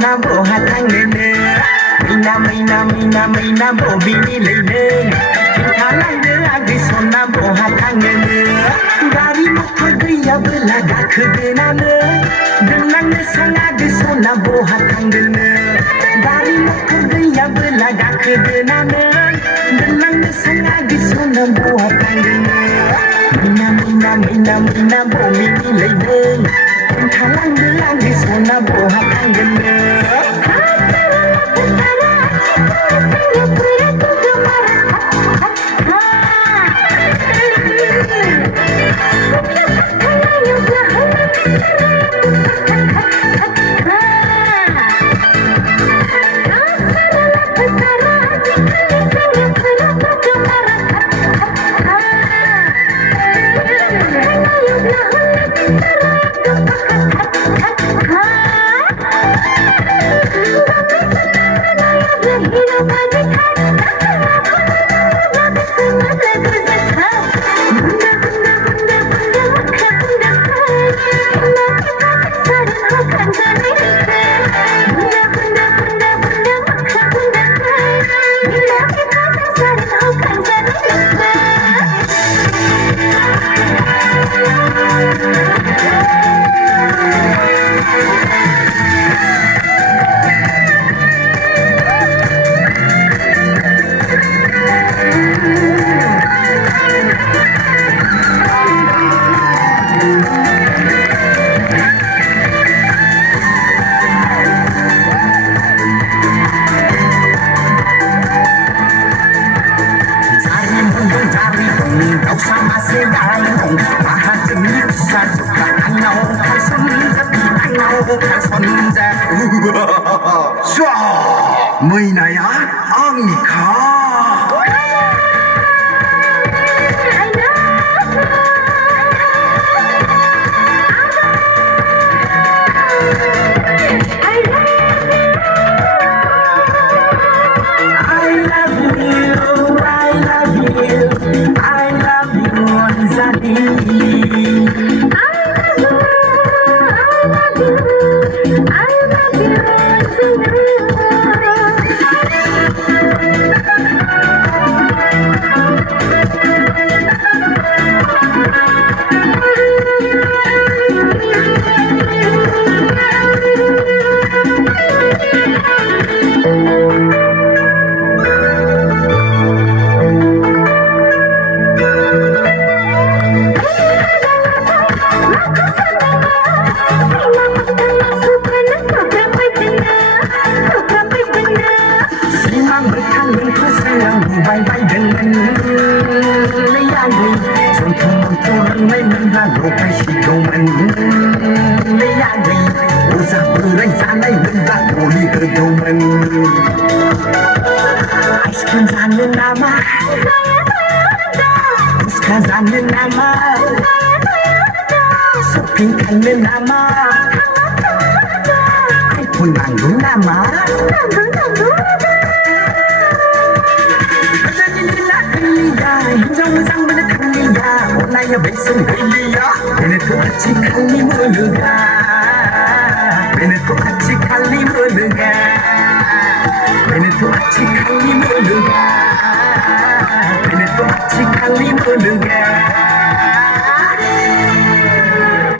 sona bộ hát thang lên Mina bộ bini lên Kita lain lagi sona bộ hát thang lên Dari motor gaya bela dah kedenana Dengan sangat sona bộ hát thang lên Dari motor gaya bela dah kedenana Dengan sangat sona bộ hát thang lên Mina bộ bini lên Kita lain lagi sona bộ hát thang lên Sama sedang Maha jenis Suka anau Kalson Tapi anau Kalson Mainaya Angika bay dengan layani Sentang turun lalu kasih domen layani Usah berai sana benda boleh berdomen Aiskan sana nama Aiskan sana nama Sopinkan nama Ai pun nanggung nama Hijau sang menetang dia Warnanya besok dia Menetu acik kali melega Menetu acik kali melega Menetu acik kali melega Menetu acik kali melega